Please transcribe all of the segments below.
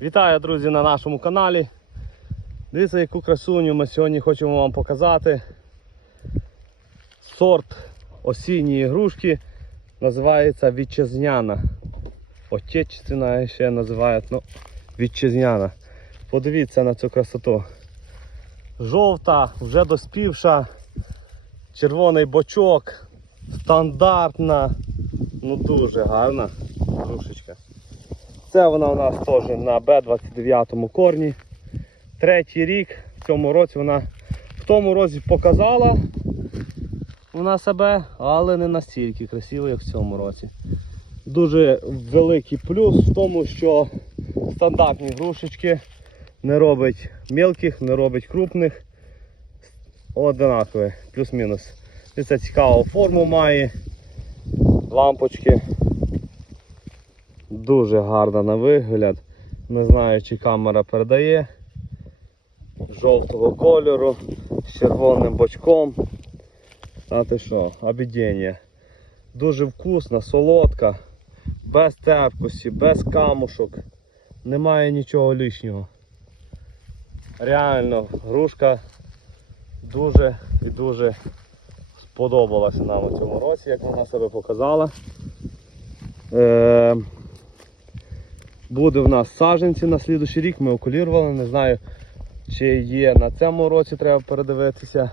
Вітаю, друзі, на нашому каналі. Дивіться, яку красуню ми сьогодні хочемо вам показати. Сорт осінньої грушки називається вітчизняна. Отечественна ще називають, ну, вітчизняна. Подивіться на цю красоту. Жовта, вже доспівша, червоний бочок, стандартна, ну дуже гарна грушечка. Це вона у нас теж на Б29 корні. Третій рік. В цьому році вона в тому році показала вона себе, але не настільки красиво, як в цьому році. Дуже великий плюс в тому, що стандартні грушечки не робить мелких, не робить крупних. Одинакові, плюс-мінус. І Це цікаву форму має. Лампочки. Дуже гарна на вигляд. Не знаю, чи камера передає. Жовтого кольору, з червоним бочком. А ти що, обідіння. Дуже вкусна, солодка, без терпкості, без камушок. Немає нічого лишнього. Реально, грушка дуже і дуже сподобалася нам у цьому році, як вона себе показала. Е, Буде в нас саджанці на слідущий рік, ми окулірували, не знаю, чи є на цьому році, треба передивитися.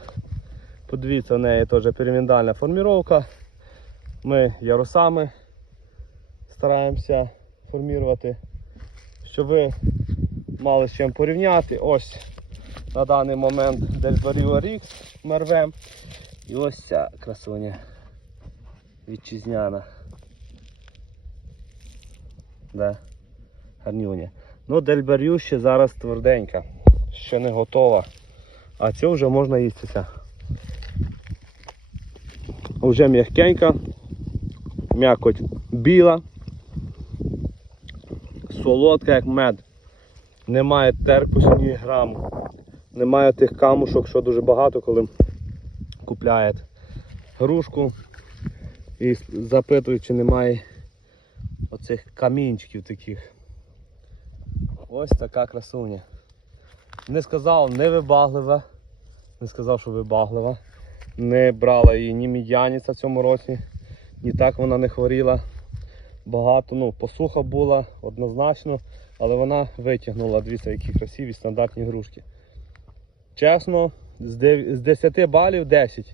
Подивіться, в неї теж пірамідальна форміровка. Ми ярусами стараємося формувати, щоб ви мали з чим порівняти. Ось на даний момент Дельбаріо Рікс ми. І ось ця красуня вітчизняна. Да. Гарнюня. Ну, дельбарю ще зараз тверденька, ще не готова. А цю вже можна їстися. Вже м'якенька, м'якоть біла, солодка, як мед. Немає терпусу ні граму. Немає тих камушок, що дуже багато, коли купляють грушку і запитують, чи немає оцих камінчиків таких. Ось така красуня. Не сказав не вибаглива. Не сказав, що вибаглива. Не брала її ні мідяниця в цьому році, ні так вона не хворіла. Багато, ну, посуха була однозначно, але вона витягнула, дивіться, які красиві стандартні грушки. Чесно, з 10 балів 10.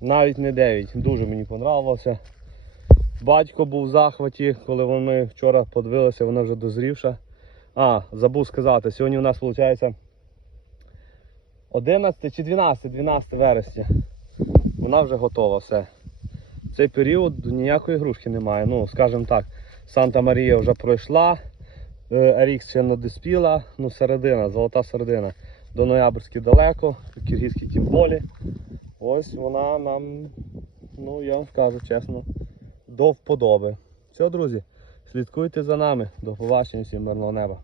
Навіть не 9. Дуже мені понравилося. Батько був в захваті, коли ми вчора подивилися, вона вже дозрівша. А, забув сказати, сьогодні у нас виходить 11 чи 12, 12 вересня. Вона вже готова все. Цей період ніякої грушки немає. Ну, скажімо так, Санта Марія вже пройшла, Арікс ще не доспіла, ну середина, золота середина. До ноябрьськи далеко, киргизькі тим болі. Ось вона нам, ну я вам скажу чесно, до вподоби. Все, друзі, слідкуйте за нами. До побачення всім мирного неба.